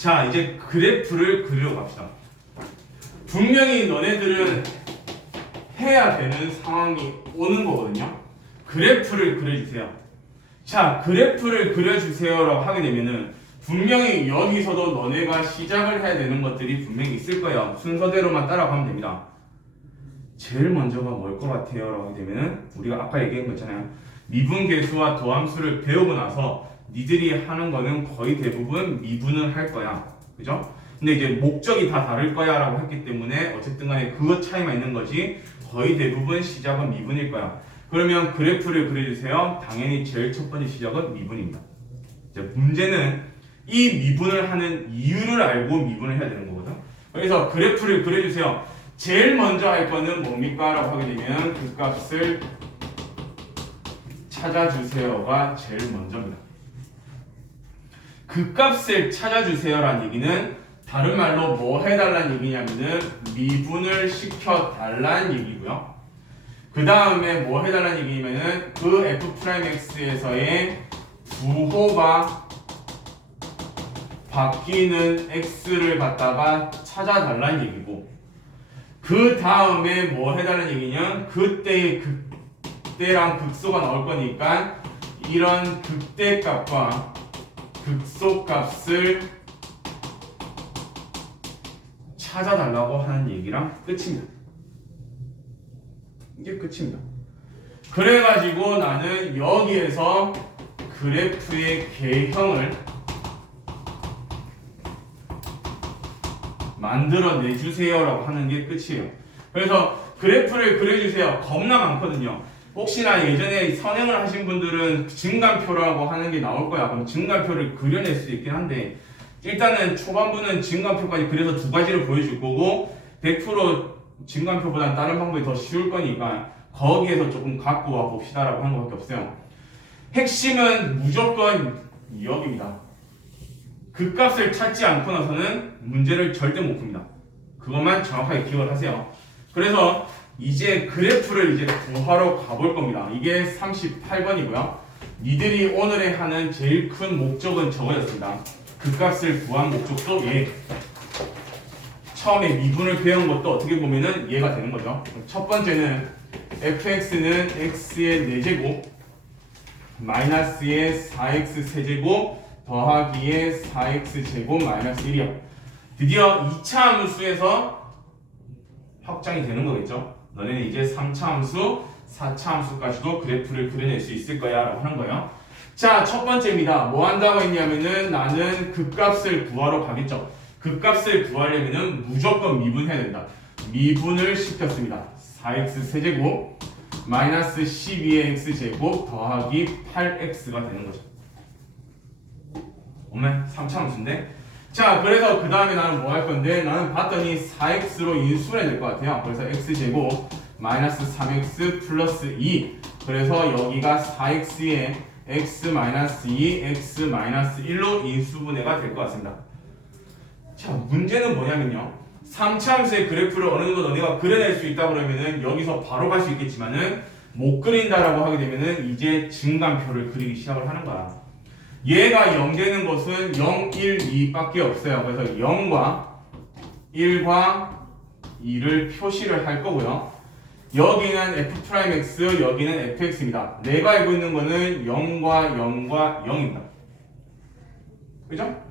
자, 이제 그래프를 그리러 갑시다. 분명히 너네들은 해야 되는 상황이 오는 거거든요. 그래프를 그려주세요. 자, 그래프를 그려주세요라고 하게 되면은 분명히 여기서도 너네가 시작을 해야 되는 것들이 분명히 있을 거예요. 순서대로만 따라가면 됩니다. 제일 먼저가 뭘 것 같아요? 라고 하게 되면은 우리가 아까 얘기한 거 있잖아요. 미분계수와 도함수를 배우고 나서 니들이 하는 거는 거의 대부분 미분을 할 거야. 그죠? 근데 이제 목적이 다 다를 거야 라고 했기 때문에 어쨌든 간에 그것 차이만 있는 거지 거의 대부분 시작은 미분일 거야. 그러면 그래프를 그려주세요. 당연히 제일 첫 번째 시작은 미분입니다. 이제 문제는 이 미분을 하는 이유를 알고 미분을 해야 되는 거거든. 그래서 그래프를 그려주세요. 제일 먼저 할 거는 뭡니까? 라고 하게 되면 그 값을 찾아주세요가 제일 먼저입니다. 그 값을 찾아주세요라는 얘기는 다른 말로 뭐 해달라는 얘기냐면은 미분을 시켜달라는 얘기고요. 그 다음에 뭐 해달라는 얘기냐면은 그 f'x에서의 부호가 바뀌는 x를 갖다가 찾아달라는 얘기고, 그 다음에 뭐 해달라는 얘기냐, 그때의 극대랑 극소가 나올 거니까 이런 극대값과 극소값을 찾아달라고 하는 얘기랑 끝입니다. 이게 끝입니다. 그래가지고 나는 여기에서 그래프의 개형을 만들어 내주세요 라고 하는 게 끝이에요. 그래서 그래프를 그려주세요. 겁나 많거든요. 혹시나 예전에 선행을 하신 분들은 증감표라고 하는 게 나올 거야. 그럼 증감표를 그려낼 수 있긴 한데, 일단은 초반부는 증감표까지 그려서 두 가지를 보여줄 거고 100% 증감표보다는 다른 방법이 더 쉬울 거니까 거기에서 조금 갖고 와 봅시다 라고 하는 것밖에 없어요. 핵심은 무조건 여기입니다. 그 값을 찾지 않고 나서는 문제를 절대 못 풉니다. 그것만 정확하게 기억을 하세요. 그래서 이제 그래프를 이제 구하러 가볼 겁니다. 이게 38번이고요. 니들이 오늘에 하는 제일 큰 목적은 저거였습니다. 그 값을 구한 목적도 얘. 처음에 미분을 배운 것도 어떻게 보면은 얘가 되는 거죠. 첫 번째는 fx는 x의 4제곱 마이너스의 4x 세제곱 더하기의 4x제곱 마이너스 1이요. 드디어 2차 함수에서 확장이 되는 거겠죠. 너네는 이제 3차 함수, 4차 함수까지도 그래프를 그려낼 수 있을 거야 라고 하는 거예요. 자, 첫 번째입니다. 뭐 한다고 했냐면은 나는 그 값을 구하러 가겠죠. 그 값을 구하려면은 무조건 미분해야 된다. 미분을 시켰습니다. 4x 세제곱 마이너스 12의 x제곱 더하기 8x가 되는 거죠. 오면 3차 함수인데, 자, 그래서 그 다음에 나는 뭐 할 건데, 나는 봤더니 4x로 인수를 해야 될 것 같아요. 그래서 x제곱 마이너스 3x 플러스 2, 그래서 여기가 4x에 x 마이너스 2, x 마이너스 1로 인수분해가 될 것 같습니다. 자, 문제는 뭐냐면요, 3차 함수의 그래프를 어느 정도 너네가 그려낼 수 있다 그러면은 여기서 바로 갈 수 있겠지만은 못 그린다라고 하게 되면은 이제 증감표를 그리기 시작을 하는 거야. 얘가 0 되는 것은 0, 1, 2밖에 없어요. 그래서 0과 1과 2를 표시를 할 거고요. 여기는 f'x, 여기는 fx입니다. 내가 알고 있는 거는 0과 0과 0입니다. 그죠?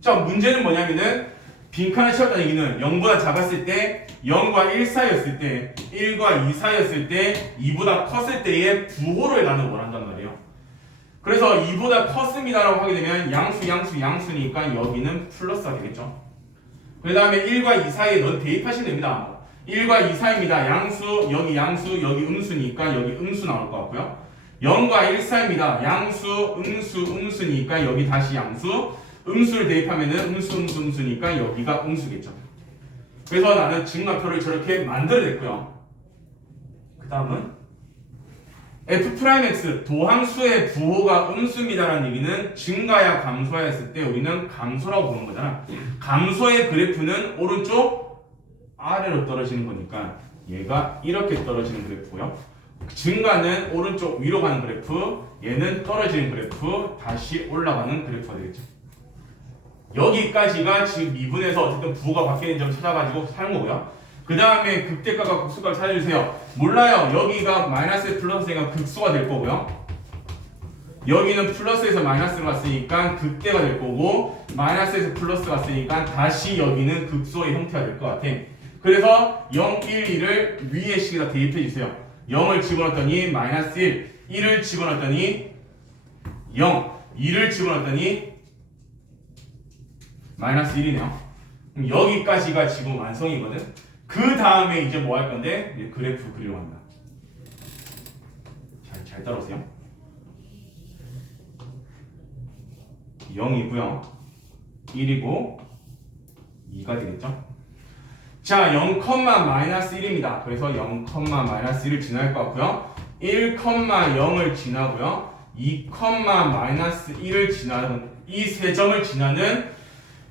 자, 문제는 뭐냐면은 빈칸을 채웠다는 얘기는 0보다 작았을 때, 0과 1 사이였을 때, 1과 2 사이였을 때, 2보다 컸을 때의 부호를 나는 원한단 말이에요. 그래서 2보다 컸습니다라고 하게 되면 양수니까 여기는 플러스가 되겠죠. 그 다음에 1과 2 사이에 넌 대입하시면 됩니다. 1과 2 사이입니다. 여기 음수니까 여기 음수 나올 것 같고요. 0과 1 사이입니다. 음수니까 여기 다시 양수. 음수를 대입하면은 음수니까 여기가 음수겠죠. 그래서 나는 증가표를 저렇게 만들어냈고요. 그 다음은 f'x 도함수의 부호가 음수입니다라는 얘기는 증가야 감소야 했을 때 우리는 감소라고 보는 거잖아. 감소의 그래프는 오른쪽 아래로 떨어지는 거니까 얘가 이렇게 떨어지는 그래프고요. 증가는 오른쪽 위로 가는 그래프, 얘는 떨어지는 그래프, 다시 올라가는 그래프가 되겠죠. 여기까지가 지금 미분에서 어쨌든 부호가 바뀌는 점 찾아가지고 하는 거고요. 그 다음에 극대값과 극소값을 찾아주세요. 몰라요. 여기가 마이너스 플러스니까 극소가 될 거고요. 여기는 플러스에서 마이너스로 갔으니까 극대가 될 거고, 마이너스에서 플러스 갔으니까 다시 여기는 극소의 형태가 될 것 같아. 그래서 0, 1, 2를 위에 식에다 대입해 주세요. 0을 집어넣었더니 마이너스 1, 1을 집어넣었더니 0, 2를 집어넣었더니 마이너스 1이네요. 그럼 여기까지가 지금 완성이거든. 그 다음에 이제 뭐 할 건데? 이제 그래프 그리러 간다. 잘 따라오세요. 0이고요. 1이고 2가 되겠죠? 자, 0,-1입니다. 그래서 0,-1을 지날 것 같고요. 1,0을 지나고요. 2,-1을 지나는 이 세 점을 지나는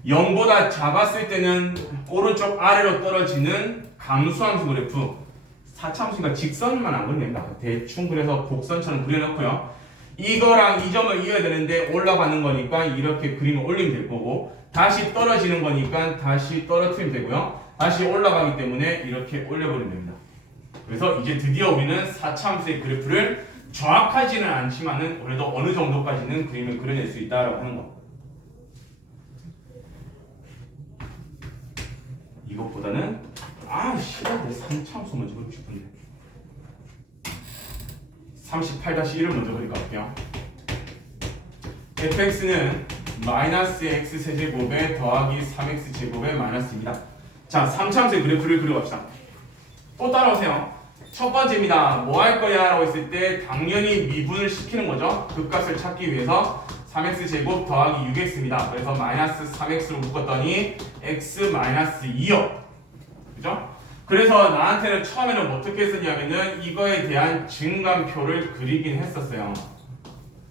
0보다 작았을 때는 오른쪽 아래로 떨어지는 감소함수 그래프. 4차함수니까 직선만 안 그리면 됩니다. 대충 그래서 곡선처럼 그려놓고요. 이거랑 이 점을 이어야 되는데 올라가는 거니까 이렇게 그림을 올리면 될 거고, 다시 떨어지는 거니까 다시 떨어뜨리면 되고요. 다시 올라가기 때문에 이렇게 올려버리면 됩니다. 그래서 이제 드디어 우리는 4차함수의 그래프를 정확하지는 않지만은 그래도 어느 정도까지는 그림을 그려낼 수 있다라고 하는 거. 이것보다는 싫은데 3차함수 먼저 그리고 싶은데 38-1을 먼저 그릴 것 같아요. fx는 마이너스 x 세제곱에 더하기 3x 제곱에 마이너스입니다. 자, 3차함수의 그래프를 그려봅시다. 또 따라오세요. 첫 번째입니다. 뭐 할 거야? 라고 했을 때 당연히 미분을 시키는 거죠. 극값을 찾기 위해서 3x 제곱 더하기 6x입니다. 그래서 마이너스 3x로 묶었더니 x 마이너스 2요. 그죠? 그래서 나한테는 처음에는 어떻게 했었냐면은 이거에 대한 증감표를 그리긴 했었어요.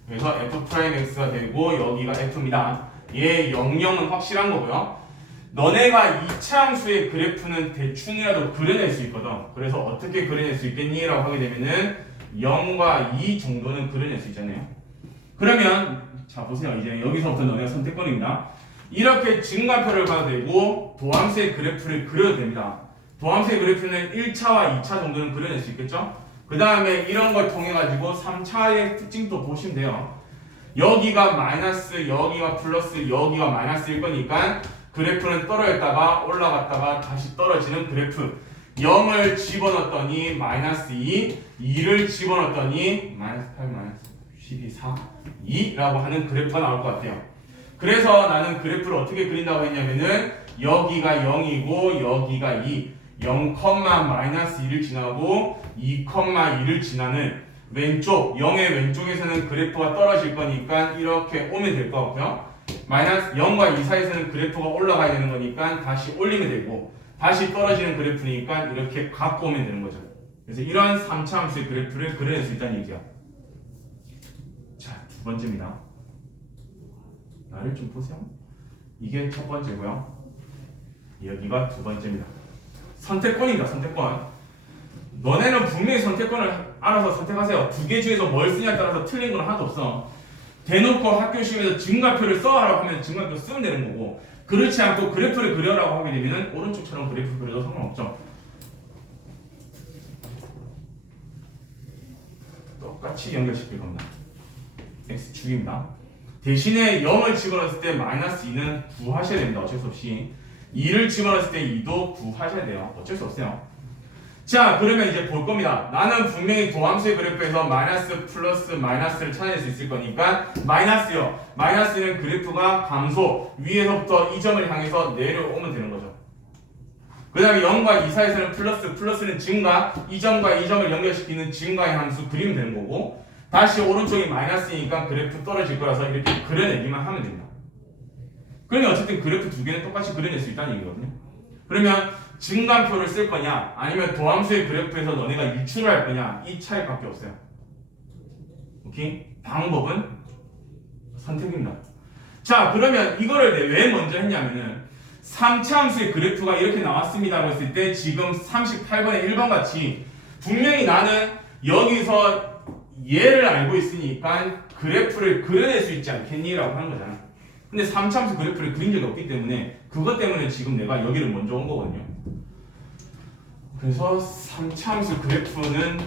그래서 f'x가 되고 여기가 f입니다. 얘 0,0은 확실한 거고요. 너네가 2차 함수의 그래프는 대충이라도 그려낼 수 있거든. 그래서 어떻게 그려낼 수 있겠니? 라고 하게 되면은 0과 2 정도는 그려낼 수 있잖아요. 그러면 자 보세요. 이제 여기서부터 너네가 선택권입니다. 이렇게 증감표를 봐도 되고 도함수의 그래프를 그려도 됩니다. 도함수의 그래프는 1차와 2차 정도는 그려낼 수 있겠죠? 그 다음에 이런 걸 통해 가지고 3차의 특징도 보시면 돼요. 여기가 마이너스, 여기가 플러스, 여기가 마이너스일 거니까 그래프는 떨어졌다가 올라갔다가 다시 떨어지는 그래프. 0을 집어넣었더니 마이너스 2, 2를 집어넣었더니 마이너스 8, 마이너스 12, 4, 2라고 하는 그래프가 나올 것 같아요. 그래서 나는 그래프를 어떻게 그린다고 했냐면은 여기가 0이고 여기가 2, 0,-2를 지나고 2,2를 지나는 왼쪽, 0의 왼쪽에서는 그래프가 떨어질 거니까 이렇게 오면 될 것 같고요. 마이너스 0과 2 사이에서는 그래프가 올라가야 되는 거니까 다시 올리면 되고, 다시 떨어지는 그래프니까 이렇게 갖고 오면 되는 거죠. 그래서 이런 3차 함수의 그래프를 그려낼 수 있다는 얘기야. 자, 두 번째입니다. 나를 좀 보세요. 이게 첫 번째고요. 여기가 두 번째입니다. 선택권입니다. 선택권. 너네는 분명히 선택권을 알아서 선택하세요. 두 개 중에서 뭘 쓰냐에 따라서 틀린 건 하나도 없어. 대놓고 학교 시험에서 증가표를 써라고 하면 증가표 쓰면 되는 거고, 그렇지 않고 그래프를 그려라고 하게 되면 오른쪽처럼 그래프 그려도 상관없죠. 똑같이 연결시킬 겁니다. x축입니다. 대신에 0을 집어넣었을 때 마이너스 2는 구하셔야 됩니다. 어쩔 수 없이. 2를 집어넣었을 때 2도 구하셔야 돼요. 어쩔 수 없어요. 자, 그러면 이제 볼 겁니다. 나는 분명히 도함수의 그래프에서 마이너스 플러스 마이너스를 찾아낼 수 있을 거니까 마이너스요. 마이너스는 그래프가 감소, 위에서부터 이 점을 향해서 내려오면 되는 거죠. 그 다음에 0과 2 사이에서는 플러스, 플러스는 증가, 이 점과 이 점을 연결시키는 증가의 함수 그리면 되는 거고, 다시 오른쪽이 마이너스니까 그래프 떨어질 거라서 이렇게 그려내기만 하면 됩니다. 그러면 어쨌든 그래프 두 개는 똑같이 그려낼 수 있다는 얘기거든요. 그러면 증감표를 쓸 거냐, 아니면 도함수의 그래프에서 너네가 유출을 할 거냐, 이 차이밖에 없어요. 오케이? 방법은 선택입니다. 자, 그러면 이거를 왜 먼저 했냐면은 3차 함수의 그래프가 이렇게 나왔습니다라고 했을 때 지금 38번의 1번 같이 분명히 나는 여기서 얘를 알고 있으니까 그래프를 그려낼 수 있지 않겠니? 라고 하는 거잖아. 근데 3차함수 그래프를 그린 적이 없기 때문에 그것 때문에 지금 내가 여기를 먼저 온 거거든요. 그래서 3차함수 그래프는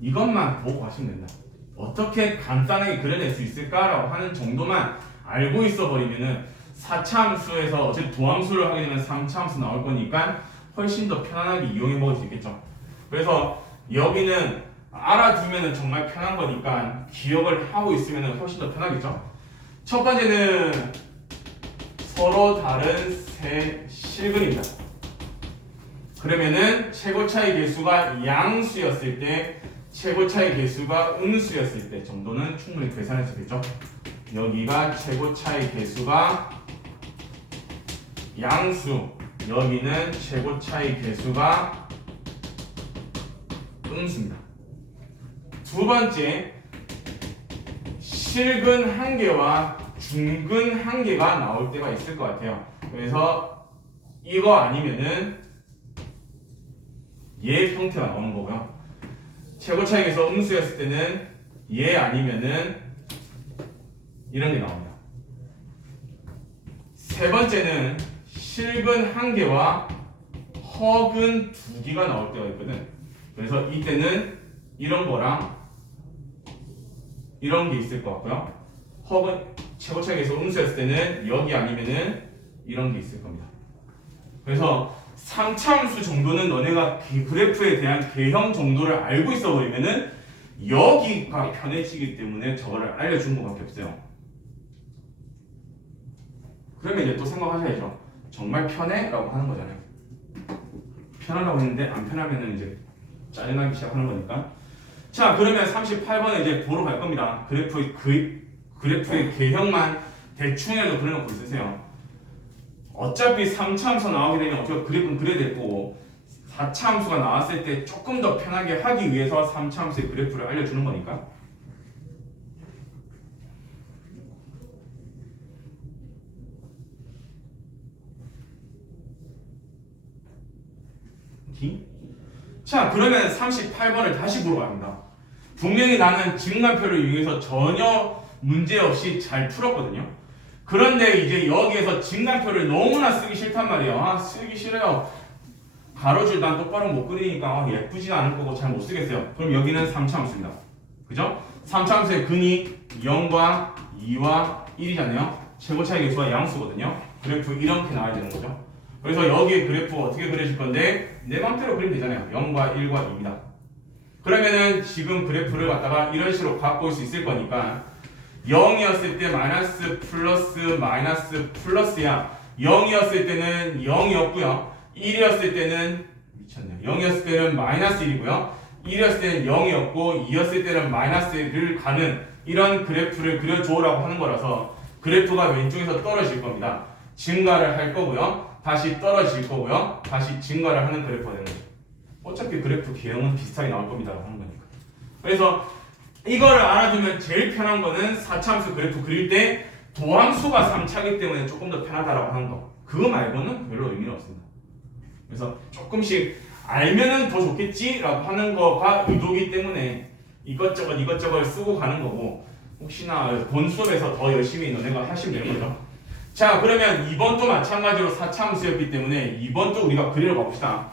이것만 보고 하시면 된다. 어떻게 간단하게 그려낼 수 있을까라고 하는 정도만 알고 있어 버리면은 4차함수에서 어쨌든 도함수를 하게 되면 3차함수 나올 거니까 훨씬 더 편안하게 이용해 먹을 수 있겠죠. 그래서 여기는 알아두면은 정말 편한 거니까 기억을 하고 있으면은 훨씬 더 편하겠죠. 첫 번째는 서로 다른 세 실근입니다. 그러면은 최고 차이 계수가 양수였을 때, 최고 차이 계수가 음수였을 때 정도는 충분히 계산할 수 있겠죠. 여기가 최고 차이 계수가 양수, 여기는 최고 차이 계수가 음수입니다. 두 번째, 실근 한 개와 중근 한 개가 나올 때가 있을 것 같아요. 그래서 이거 아니면은 얘 형태가 나오는 거고요. 최고 차이에서 음수였을 때는 얘 아니면은 이런 게 나옵니다. 세 번째는 실근 한 개와 허근 두 개가 나올 때가 있거든. 그래서 이때는 이런 거랑 이런 게 있을 것 같고요. 허근 최고 차이에서 음수였을 때는 여기 아니면은 이런 게 있을 겁니다. 그래서 3차함수 정도는 너네가 그래프에 대한 개형 정도를 알고 있어 버리면은 여기가 편해지기 때문에 저거를 알려준 것밖에 없어요. 그러면 이제 또 생각하셔야죠. 정말 편해? 라고 하는 거잖아요. 편하다고 했는데 안 편하면은 이제 짜증나기 시작하는 거니까. 자, 그러면 38번에 이제 보러 갈 겁니다. 그래프의 개형만 대충이라도 그려놓고 있으세요. 어차피 3차함수 나오게 되면 어차피 그래프는 그려야 될 거고 4차함수가 나왔을 때 조금 더 편하게 하기 위해서 3차함수의 그래프를 알려주는 거니까. 자, 그러면 38번을 다시 보러 갑니다. 분명히 나는 증간표를 이용해서 전혀 문제없이 잘 풀었거든요. 그런데 이제 여기에서 증간표를 너무나 쓰기 싫단 말이에요. 아, 쓰기 싫어요. 가로줄 난 똑바로 못 그리니까 예쁘지가 않을 거고 잘 못 쓰겠어요. 그럼 여기는 3차함수입니다. 그죠? 3차함수의 근이 0과 2와 1이잖아요. 최고 차이 계수가 양수거든요. 그래프 이렇게 나와야 되는 거죠. 그래서 여기에 그래프 어떻게 그려질 건데 내 맘대로 그리면 되잖아요. 0과 1과 2입니다. 그러면은 지금 그래프를 갖다가 이런 식으로 갖고 올 수 있을 거니까 0이었을 때 마이너스 플러스야. 0이었을 때는 0이었고요. 1이었을 때는 미쳤네요. 0이었을 때는 마이너스 1이고요. 1이었을 때는 0이었고 2였을 때는 마이너스 1을 가는 이런 그래프를 그려줘라고 하는 거라서 그래프가 왼쪽에서 떨어질 겁니다. 증가를 할 거고요. 다시 떨어질 거고요. 다시 증가를 하는 그래프가 되는 거죠. 어차피 그래프 개형은 비슷하게 나올 겁니다. 하는 거니까. 그래서 이거를 알아두면 제일 편한 거는 4차함수 그래프 그릴 때 도함수가 3차이기 때문에 조금 더 편하다라고 하는 거. 그거 말고는 별로 의미는 없습니다. 그래서 조금씩 알면은 더 좋겠지라고 하는 거가 의도기 때문에 이것저것 쓰고 가는 거고 혹시나 본 수업에서 더 열심히 너네가 하시면 되는 거죠. 자, 그러면 2번도 마찬가지로 4차함수였기 때문에 2번도 우리가 그리러 가봅시다.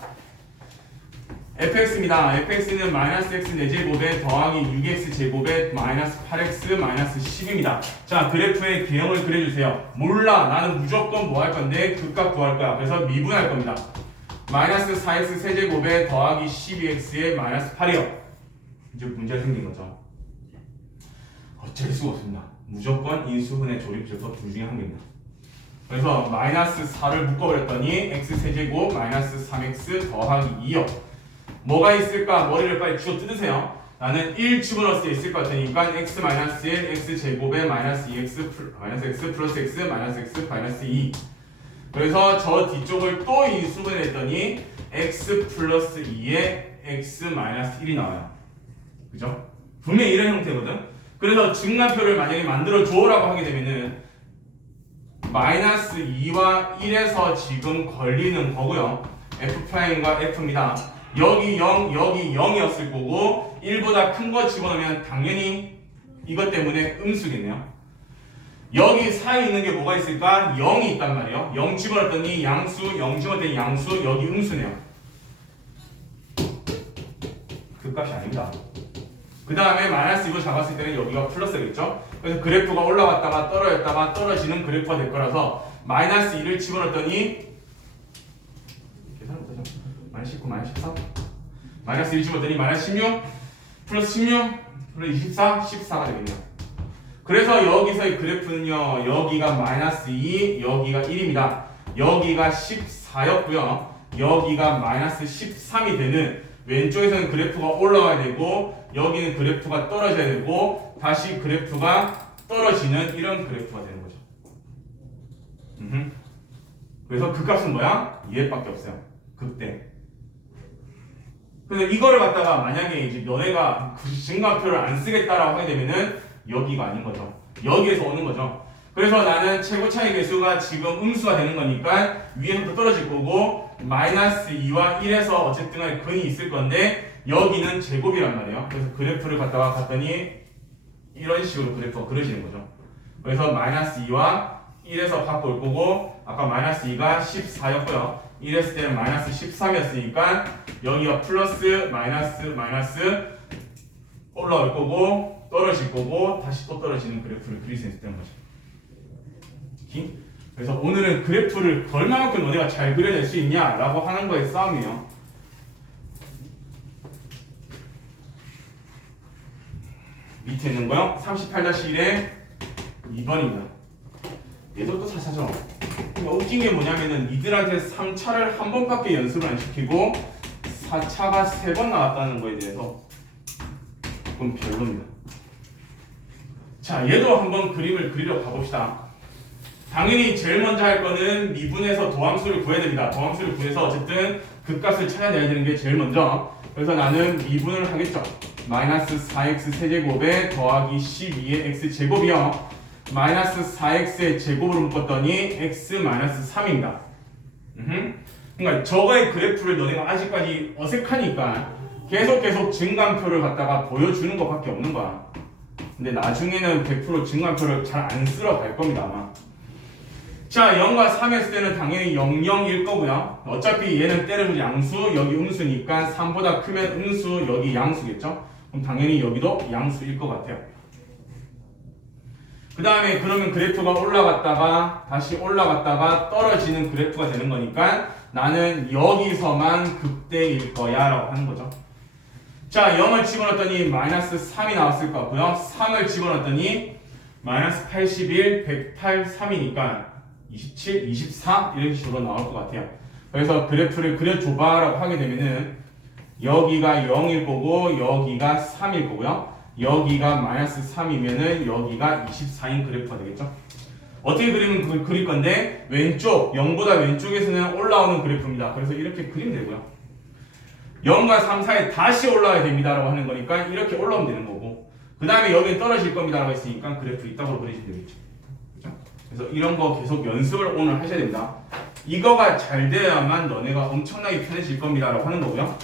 fx입니다. fx는 마이너스 x 4제곱에 더하기 6x 제곱에 마이너스 8x 마이너스 10입니다. 자, 그래프의 개형을 그려주세요. 몰라. 나는 무조건 뭐 할 건데 극값 구할 거야. 그래서 미분할 겁니다. 마이너스 4x 세제곱에 더하기 12x에 마이너스 8이요. 이제 문제가 생긴 거죠. 어쩔 수가 없습니다. 무조건 인수분해 조립제법 둘 중에 한 개입니다. 그래서 마이너스 4를 묶어버렸더니 x 세제곱 마이너스 3x 더하기 2요. 뭐가 있을까? 머리를 빨리 쥐어 뜯으세요. 나는 1 집어넣을 수 있을 것 같으니까 x 마이너스 1 x 제곱에 마이너스 2x 마이너스 x 플러스 x 마이너스 x 마이너스 2. 그래서 저 뒤쪽을 또 인수분해 했더니 x 플러스 2에 x 마이너스 1이 나와요. 그죠? 분명히 이런 형태거든. 그래서 증간표를 만약에 만들어 줘라고 하게 되면은 마이너스 2와 1에서 지금 걸리는 거고요. f'과 f입니다. 여기 0, 여기 0이었을 거고 1보다 큰 거 집어넣으면 당연히 이것 때문에 음수겠네요. 여기 사이에 있는 게 뭐가 있을까? 0이 있단 말이에요. 0 집어넣었더니 양수, 0 집어넣었더니 양수, 여기 음수네요. 그 값이 아닙니다. 그 다음에 마이너스 2로 잡았을 때는 여기가 플러스겠죠? 그래서 그래프가 올라갔다가 떨어졌다가 떨어지는 그래프가 될 거라서 마이너스 2를 집어넣었더니 계산은 어떠죠? 마이너스 19, 마이너스 14 마이너스 1 집어넣었더니 마이너스 16 플러스 16 플러스 24, 14가 되겠네요. 그래서 여기서의 그래프는요, 여기가 마이너스 2, 여기가 1입니다. 여기가 14였고요. 여기가 마이너스 13이 되는, 왼쪽에서는 그래프가 올라가야 되고 여기는 그래프가 떨어져야 되고 다시 그래프가 떨어지는 이런 그래프가 되는 거죠. 그래서 그 값은 뭐야? 얘밖에 없어요. 극대. 근데 이거를 갖다가 만약에 이제 너네가 증가표를 안 쓰겠다라고 하게 되면은 여기가 아닌 거죠. 여기에서 오는 거죠. 그래서 나는 최고 차이 계수가 지금 음수가 되는 거니까 위에서부터 떨어질 거고 마이너스 2와 1에서 어쨌든 간에 근이 있을 건데 여기는 제곱이란 말이에요. 그래서 그래프를 갖다가 갔더니 이런 식으로 그래프가 그려지는 거죠. 그래서 마이너스 2와 1에서 갖고 올 거고 아까 마이너스 2가 14였고요. 1했을 때는 마이너스 13이었으니까 여기가 플러스 마이너스 올라올 거고 떨어질 거고 다시 또 떨어지는 그래프를 그릴 수 있다는 거죠. 그래서 오늘은 그래프를 얼마만큼 너네가 잘 그려낼 수 있냐라고 하는 거의 싸움이에요. 밑에 있는 거요. 38-1에 2번입니다. 얘도 또 4차죠. 그러니까 웃긴 게 뭐냐면은 니들한테 3차를 한 번밖에 연습을 안 시키고 4차가 3번 나왔다는 거에 대해서 그건 별로입니다. 자, 얘도 한번 그림을 그리러 가봅시다. 당연히 제일 먼저 할 거는 미분에서 도함수를 구해야 됩니다. 도함수를 구해서 어쨌든 그 값을 찾아내야 되는 게 제일 먼저. 그래서 나는 미분을 하겠죠. 마이너스 4x 세제곱에 더하기 12의 x제곱이요. 마이너스 4x의 제곱으로 묶었더니 x 마이너스 3입니다. 그러니까 저거의 그래프를 너네가 아직까지 어색하니까 계속 증감표를 갖다가 보여주는 것밖에 없는 거야. 근데 나중에는 100% 증감표를 잘 안 쓰러 갈 겁니다 아마. 자, 0과 3 했을 때는 당연히 0, 0일 거고요. 어차피 얘는 때려서 양수, 여기 음수니까 3보다 크면 음수, 여기 양수겠죠? 그럼 당연히 여기도 양수일 것 같아요. 그 다음에 그러면 그래프가 올라갔다가 다시 올라갔다가 떨어지는 그래프가 되는 거니까 나는 여기서만 극대일 거야 라고 하는 거죠. 자, 0을 집어넣었더니 마이너스 3이 나왔을 것 같고요. 3을 집어넣었더니 마이너스 81, 108, 3이니까 27, 24 이런 식으로 나올 것 같아요. 그래서 그래프를 그려줘봐 라고 하게 되면은 여기가 0일 거고 여기가 3일 거고요. 여기가 마이너스 3이면은 여기가 24인 그래프가 되겠죠. 어떻게 그리면 그릴 건데 왼쪽 0보다 왼쪽에서는 올라오는 그래프입니다. 그래서 이렇게 그리면 되고요. 0과 3 사이에 다시 올라와야 됩니다 라고 하는 거니까 이렇게 올라오면 되는 거고 그 다음에 여기에 떨어질 겁니다 라고 했으니까 그래프 이따구로 그리시면 되겠죠. 그렇죠? 그래서 이런 거 계속 연습을 오늘 하셔야 됩니다. 이거가 잘 돼야만 너네가 엄청나게 편해질 겁니다 라고 하는 거고요.